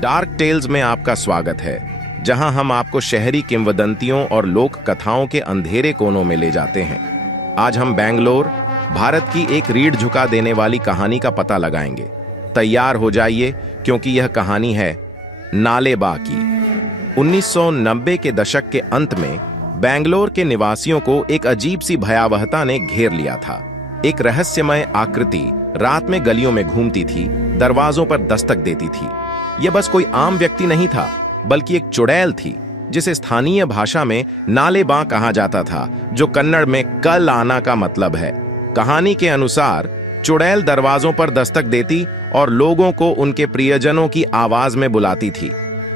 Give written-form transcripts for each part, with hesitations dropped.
Dark tales में आपका स्वागत है, जहां हम आपको शहरी किंवदंतियों और लोक कथाओं के अंधेरे कोनों में ले जाते हैं। आज हम बेंगलोर, भारत की एक रीढ़ झुका देने वाली कहानी का पता लगाएंगे। तैयार हो जाइए, क्योंकि यह कहानी है नाले बा की। 1990 के दशक के अंत में बेंगलोर के निवासियों को एक अजीब सी भयावहता ने घेर लिया था। एक रहस्यमय आकृति रात में गलियों में घूमती थी, दरवाजों पर दस्तक देती थी। यह बस कोई आम व्यक्ति नहीं था, बल्कि एक चुड़ैल थी, जिसे स्थानीय भाषा में नाले बा कहा जाता था, जो कन्नड़ में कल आना का मतलब है। कहानी के अनुसार चुड़ैल दरवाजों पर दस्तक देती और लोगों को उनके प्रियजनों की आवाज में बुलाती थी।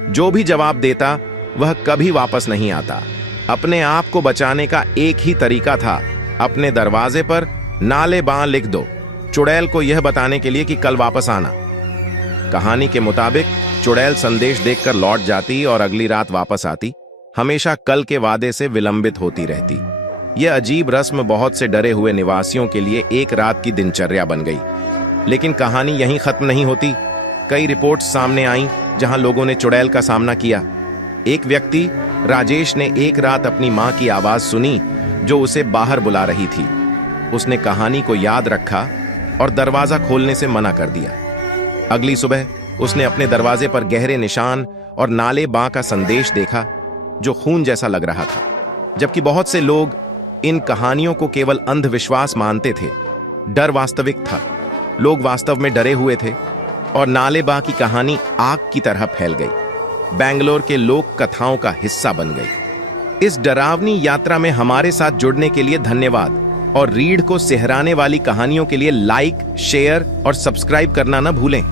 जो भी जवाब देता वह कभी वापस नहीं आता। अपने आप को बचाने का एक ही तरीका था, अपने दरवाजे पर नाले बा लिख दो, चुड़ैल को यह बताने के लिए कि कल वापस आना। कहानी के मुताबिक चुड़ैल संदेश देकर लौट जाती और अगली रात वापस आती, हमेशा कल के वादे से विलंबित होती रहती। यह अजीब रस्म बहुत से डरे हुए निवासियों के लिए एक रात की दिनचर्या बन गई। लेकिन कहानी यहीं खत्म नहीं होती। कई रिपोर्ट्स सामने आईं जहां लोगों ने चुड़ैल का सामना किया। एक व्यक्ति राजेश ने एक रात अपनी मां की आवाज सुनी, जो उसे बाहर बुला रही थी। उसने कहानी को याद रखा और दरवाजा खोलने से मना कर दिया। अगली सुबह उसने अपने दरवाजे पर गहरे निशान और नाले बा का संदेश देखा, जो खून जैसा लग रहा था। जबकि बहुत से लोग इन कहानियों को केवल अंधविश्वास मानते थे, डर वास्तविक था। लोग वास्तव में डरे हुए थे और नाले बा की कहानी आग की तरह फैल गई, बेंगलोर के लोक कथाओं का हिस्सा बन गई। इस डरावनी यात्रा में हमारे साथ जुड़ने के लिए धन्यवाद, और रीढ़ को सिहराने वाली कहानियों के लिए लाइक, शेयर और सब्सक्राइब करना न भूलें।